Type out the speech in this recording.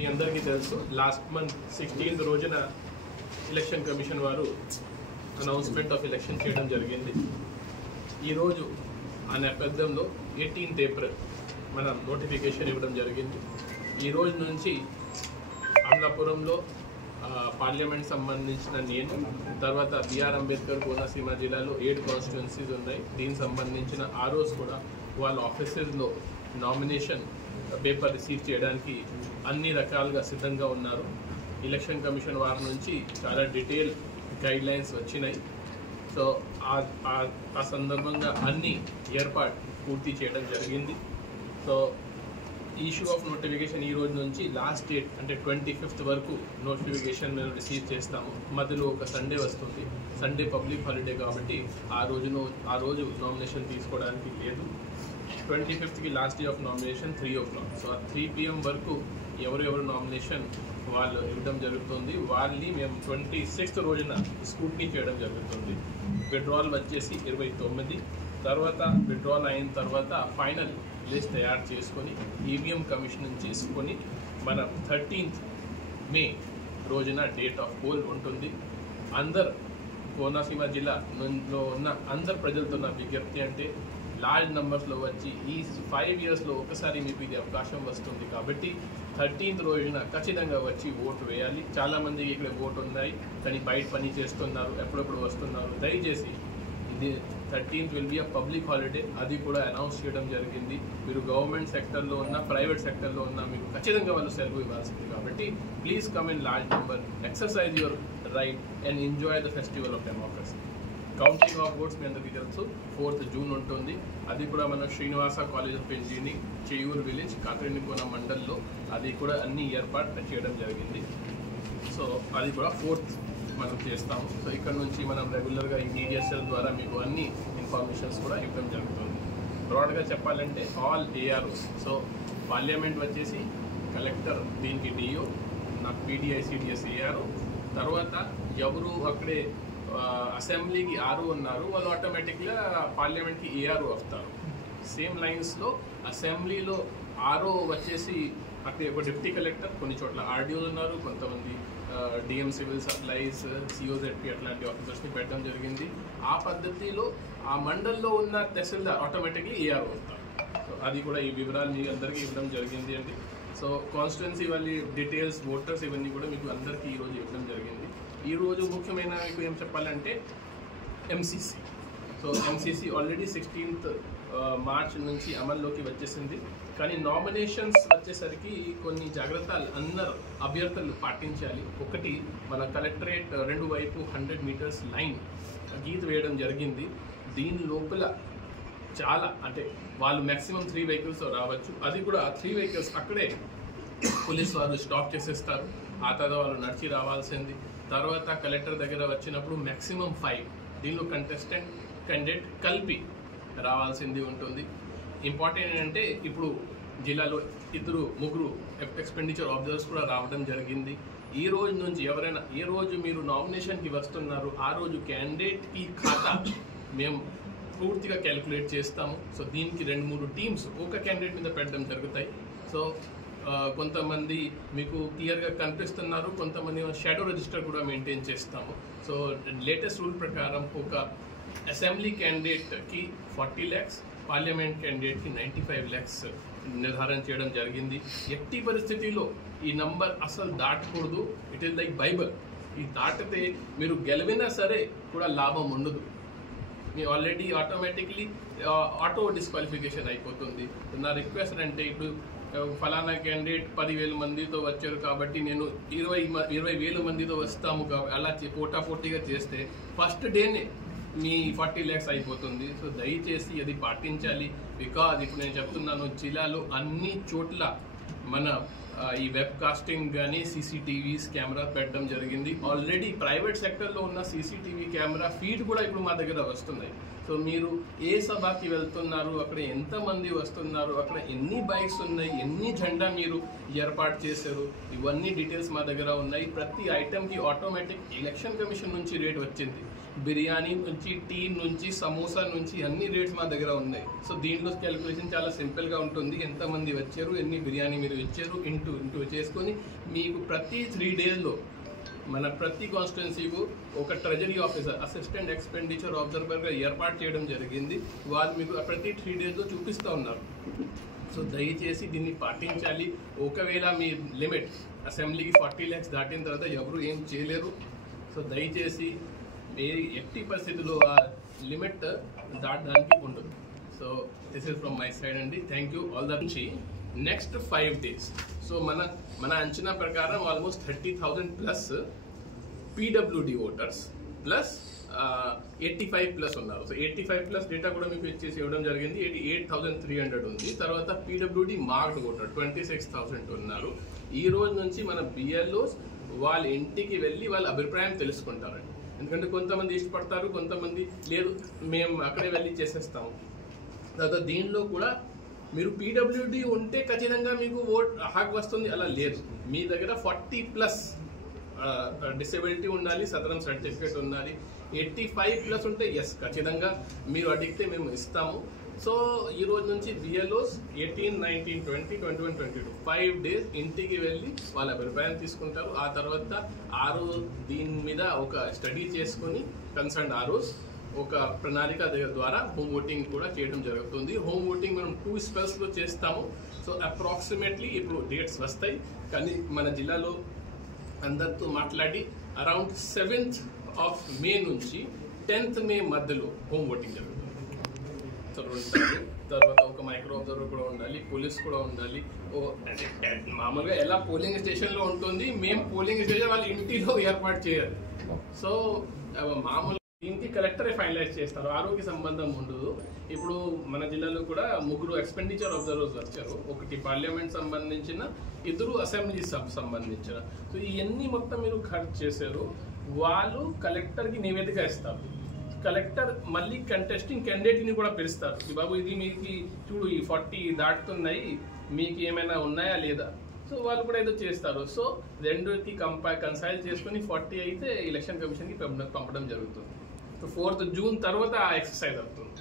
మీ అందరికీ తెలుసు last month 16th రోజున ఎలక్షన్ కమిషన్ వారు అనౌన్స్మెంట్ ఆఫ్ ఎలక్షన్ చేయడం జరిగింది. ఈరోజు ఆ నేపథ్యంలో 18th ఏప్రిల్ మనం నోటిఫికేషన్ ఇవ్వడం జరిగింది. ఈ రోజు నుంచి అమలాపురంలో పార్లమెంట్ సంబంధించిన నేను, తర్వాత బిఆర్ అంబేద్కర్ కోనసీమ జిల్లాలో 7 కాన్స్టిట్యున్సీస్ ఉన్నాయి. దీనికి సంబంధించిన ఆ రోజు కూడా వాళ్ళ ఆఫీసెస్లో నామినేషన్ పేపర్ రిసీవ్ చేయడానికి అన్ని రకాలుగా సిద్ధంగా ఉన్నారు. ఎలక్షన్ కమిషన్ వారి నుంచి చాలా డీటెయిల్ గైడ్లైన్స్ వచ్చినాయి. సో ఆ సందర్భంగా అన్ని ఏర్పాటు పూర్తి చేయడం జరిగింది. సో ఇష్యూ ఆఫ్ నోటిఫికేషన్ ఈ రోజు నుంచి లాస్ట్ డేట్ అంటే 25th వరకు నోటిఫికేషన్ మేము రిసీవ్ చేస్తాము. మధ్యలో ఒక సండే వస్తుంది. సండే పబ్లిక్ హాలిడే కాబట్టి ఆ రోజు నామినేషన్ తీసుకోవడానికి లేదు. 25th last day of nomination 3 o'clock. So ఆ 3 PM వరకు ఎవరెవరు నామినేషన్ వాళ్ళు ఇవ్వడం జరుగుతుంది. వాళ్ళని మేము 26th రోజున స్క్రూటినీ చేయడం జరుగుతుంది. విత్డ్రాల్ వచ్చేసి 29. తర్వాత విత్డ్రాల్ అయిన తర్వాత ఫైనల్ లిస్ట్ తయారు చేసుకొని ఈవీఎం కమిషన్ చేసుకొని మన 13th మే రోజున డేట్ ఆఫ్ పోల్ ఉంటుంది. అందరు కోనసీమ జిల్లాలో ఉన్న అందరు ప్రజలతో నా విజ్ఞప్తి అంటే లార్జ్ నెంబర్స్లో వచ్చి ఈ 5 yearsలో ఒకసారి మీకు ఇది అవకాశం వస్తుంది కాబట్టి 13th రోజున ఖచ్చితంగా వచ్చి ఓటు వేయాలి. చాలామందికి ఇక్కడ ఓటు ఉన్నాయి కానీ బయట పని చేస్తున్నారు, ఎప్పుడెప్పుడు వస్తున్నారు. దయచేసి ఇది 13th will be a public holiday. అది కూడా అనౌన్స్ చేయడం జరిగింది. మీరు గవర్నమెంట్ సెక్టర్లో ఉన్న, ప్రైవేట్ సెక్టర్లో ఉన్న మీకు ఖచ్చితంగా వాళ్ళు సెలవు ఇవ్వాల్సింది కాబట్టి please come in large number, exercise your right and enjoy the festival of democracy. Counting of votes మీ అందరికీ తెలుసు 4th జూన్ ఉంటుంది. అది కూడా మన Srinivasa college of engineering, Cheyuru village, Kakarenikona మండల్లో అది కూడా అన్ని ఏర్పాటు చేయడం జరిగింది. సో అది కూడా 4th మనం చేస్తాము. సో ఇక్కడ నుంచి మనం రెగ్యులర్గా ఈ మీడియా సెల్ ద్వారా మీకు అన్ని ఇన్ఫర్మేషన్స్ కూడా ఇవ్వడం జరుగుతుంది. బ్రాడ్గా చెప్పాలంటే ఆల్ ఏఆర్ఓస్, సో పార్లమెంట్ వచ్చేసి కలెక్టర్, దీనికి డిఓ, నాకు పీడిఐసిడిఎస్ ఏఆర్ఓ, తర్వాత ఎవరు అక్కడే అసెంబ్లీకి ఆర్ఓ ఉన్నారు వాళ్ళు ఆటోమేటిక్గా పార్లమెంట్కి ఏఆర్ఓ వస్తారు. సేమ్ లైన్స్లో అసెంబ్లీలో ఆర్ఓ వచ్చేసి అక్కడ ఒక డిప్యూటీ కలెక్టర్, కొన్ని చోట్ల ఆర్డీఓలు ఉన్నారు, కొంతమంది డిఎం సివిల్ సప్లైస్, సిఓజెడ్పీ అట్లాంటి ఆఫీసర్స్ని పెట్టడం జరిగింది. ఆ పద్ధతిలో ఆ మండల్లో ఉన్న తహసీల్దార్ ఆటోమేటిక్లీ ఏఆర్ఓ వస్తారు. సో అది కూడా ఈ వివరాలు మీకు అందరికీ ఇవ్వడం జరిగింది అండి. సో కాన్స్టిట్యున్సీ వాళ్ళ డీటెయిల్స్, ఓటర్స్ ఇవన్నీ కూడా మీకు అందరికీ ఈరోజు ఇవ్వడం జరిగింది. ఈరోజు ముఖ్యమైన మీకు ఏం చెప్పాలంటే MCC. So MCC already 16th March నుంచి అమల్లోకి వచ్చేసింది. కానీ నామినేషన్స్ వచ్చేసరికి కొన్ని జాగ్రత్తలు అందరు అభ్యర్థులు పాటించాలి. ఒకటి, మన కలెక్టరేట్ 2 వైపు 100 meters లైన్ గీత వేయడం జరిగింది. దీని లోపల చాలా అంటే వాళ్ళు మ్యాక్సిమం 3 vehicles రావచ్చు. అది కూడా 3 vehicles అక్కడే పోలీస్ వారు స్టాప్ చేసేస్తారు. ఆ తర్వాత వాళ్ళు నడిచి రావాల్సింది. తర్వాత కలెక్టర్ దగ్గర వచ్చినప్పుడు మ్యాక్సిమం 5, దీనిలో క్యాండిడేట్ కలిపి రావాల్సింది ఉంటుంది. ఇంపార్టెంట్ ఏంటంటే ఇప్పుడు జిల్లాలో 2-3 ఎక్స్పెండిచర్ ఆబ్జర్వర్స్ కూడా రావడం జరిగింది. ఈ రోజు నుంచి ఎవరైనా ఏ రోజు మీరు నామినేషన్కి వస్తున్నారు ఆ రోజు క్యాండిడేట్కి ఖాతా మేము పూర్తిగా క్యాలిక్యులేట్ చేస్తాము. సో దీనికి 2-3 టీమ్స్ ఒక క్యాండిడేట్ మీద పెట్టడం జరుగుతాయి. సో కొంతమంది మీకు క్లియర్గా కనిపిస్తున్నారు, కొంతమంది షాడో రిజిస్టర్ కూడా మెయింటైన్ చేస్తాము. సో లేటెస్ట్ రూల్ ప్రకారం ఒక అసెంబ్లీ క్యాండిడేట్కి 40 lakhs, పార్లమెంట్ క్యాండిడేట్కి 95 lakhs నిర్ధారణ చేయడం జరిగింది. ఎట్టి పరిస్థితిలో ఈ నంబర్ అసలు దాటకూడదు. It is like Bible. ఈ దాటితే మీరు గెలివినా సరే కూడా లాభం ఉండదు. మీ ఆల్రెడీ ఆటోమేటిక్లీ ఆటో డిస్క్వాలిఫికేషన్ అయిపోతుంది. నా రిక్వెస్ట్ అంటే ఇప్పుడు ఫలానా క్యాండిడేట్ 10,000 మందితో వచ్చారు కాబట్టి నేను 20,000 మందితో వస్తాము అలా పోటాపోటీగా చేస్తే ఫస్ట్ డేనే మీ 40 lakhs అయిపోతుంది. సో దయచేసి అది పాటించాలి. బికాజ్ ఇప్పుడు నేను చెప్తున్నాను, జిల్లాలో అన్ని చోట్ల మన ఈ వెబ్ కాస్టింగ్ కానీ సీసీటీవీస్ కెమెరా పెట్టడం జరిగింది. ఆల్రెడీ ప్రైవేట్ సెక్టర్లో ఉన్న సీసీటీవీ కెమెరా ఫీడ్ కూడా ఇప్పుడు మా దగ్గర వస్తున్నాయి. సో మీరు ఏ సభకి వెళ్తున్నారు, అక్కడ ఎంతమంది వస్తున్నారు, అక్కడ ఎన్ని బైక్స్ ఉన్నాయి, ఎన్ని జెండా మీరు ఏర్పాటు చేశారు, ఇవన్నీ డీటెయిల్స్ మా దగ్గర ఉన్నాయి. ప్రతి ఐటెంకి ఆటోమేటిక్ ఎలక్షన్ కమిషన్ నుంచి రేట్ వచ్చింది. బిర్యానీ నుంచి, టీ నుంచి, సమోసా నుంచి అన్ని రేట్స్ మా దగ్గర ఉన్నాయి. సో దీంట్లో క్యాలిక్యులేషన్ చాలా సింపుల్గా ఉంటుంది. ఎంతమంది వచ్చారు, ఎన్ని బిర్యానీ మీరు ఇచ్చారు, ఇంటూ చేసుకొని మీకు ప్రతి 3 డేస్లో మన ప్రతి కాన్స్టిట్యున్సీకు ఒక ట్రెజరీ ఆఫీసర్, అసిస్టెంట్ ఎక్స్పెండిచర్ ఆబ్జర్వర్గా ఏర్పాటు చేయడం జరిగింది. వాళ్ళు మీకు ప్రతి 3 డేస్లో చూపిస్తూ ఉన్నారు. సో దయచేసి దీన్ని పాటించాలి. ఒకవేళ మీ లిమిట్ అసెంబ్లీకి 40 lakhs దాటిన తర్వాత ఎవరు ఏం చేయలేరు. సో దయచేసి ఎట్టి పరిస్థితుల్లో ఆ లిమిట్ దాటడానికి ఉండదు. So this is from my side అండి. థ్యాంక్ యూ ఆల్ ద నుంచి. నెక్స్ట్ 5 days సో మన అంచనా ప్రకారం almost 30,000 plus PWD voters plus 85 plus ఉన్నారు. సో 85 ప్లస్ డేటా కూడా మీకు ఇచ్చేసి ఇవ్వడం జరిగింది. 88,300 ఉంది. తర్వాత పీడబ్ల్యూడి మార్క్డ్ ఓటర్ 26,000 ఉన్నారు. ఈ రోజు నుంచి మన బిఎల్ఓస్ వాళ్ళ ఇంటికి వెళ్ళి వాళ్ళ అభిప్రాయం తెలుసుకుంటారండి. ఎందుకంటే కొంతమంది ఇష్టపడతారు, కొంతమంది లేదు మేము అక్కడే వెళ్ళి చేసేస్తాము. తర్వాత దీనిలో కూడా మీరు పీడబ్ల్యూడి ఉంటే ఖచ్చితంగా మీకు ఓట్ హక్కు వస్తుంది, అలా లేదు. మీ దగ్గర 40 ప్లస్ డిసేబిలిటీ ఉండాలి, సదరం సర్టిఫికేట్ ఉండాలి. 85 ప్లస్ ఉంటే ఎస్ ఖచ్చితంగా మీరు అడిగితే మేము ఇస్తాము. సో ఈ రోజు నుంచి బిఎల్ఓస్ 18, 19, 20, 21, 22 5 days ఇంటికి వెళ్ళి వాళ్ళ అభిప్రాయం తీసుకుంటారు. ఆ తర్వాత దీని మీద ఒక స్టడీ చేసుకొని కన్సర్న్ ఆర్ఓస్ ఒక ప్రణాళిక ద్వారా హోమ్ ఓటింగ్ కూడా చేయడం జరుగుతుంది. హోమ్ ఓటింగ్ మనం 2 స్పెల్స్లో చేస్తాము. సో అప్రాక్సిమేట్లీ ఇప్పుడు డేట్స్ వస్తాయి, కానీ మన జిల్లాలో అందరితో మాట్లాడి అరౌండ్ 7th of May నుంచి 10th May మధ్యలో హోమ్ ఓటింగ్ జరుగుతుంది. సో తర్వాత ఒక మైక్రో అబ్జర్వర్ కూడా ఉండాలి, పోలీస్ కూడా ఉండాలి. మామూలుగా ఎలా పోలింగ్ స్టేషన్లో ఉంటుంది, మేము పోలింగ్ స్టేషన్ వాళ్ళ ఇంటిలో ఏర్పాటు చేయాలి. సో మామూలు దీనికి కలెక్టరే ఫైనలైజ్ చేస్తారు, ఆరోగ్య సంబంధం ఉండదు. ఇప్పుడు మన జిల్లాలో కూడా 3 ఎక్స్పెండిచర్ అబ్జర్వర్స్ వచ్చారు. ఒకటి పార్లమెంట్ సంబంధించిన, 2 అసెంబ్లీ సంబంధించిన. సో ఇవన్నీ మొత్తం మీరు ఖర్చు చేశారు. వాళ్ళు కలెక్టర్కి నివేదిక ఇస్తారు. కలెక్టర్ మళ్ళీ కంటెస్టింగ్ క్యాండిడేట్ని కూడా పిలుస్తారు. ఈ బాబు ఇది మీకు చూడు ఈ 40 దాటుతున్నాయి, మీకు ఏమైనా ఉన్నాయా లేదా. సో వాళ్ళు కూడా ఏదో చేస్తారు. సో రెండుకి కన్సల్ట్ చేసుకుని 40 అయితే ఎలక్షన్ కమిషన్కి పంపడం జరుగుతుంది. సో 4th June తర్వాత ఆ ఎక్సర్సైజ్ అవుతుంది.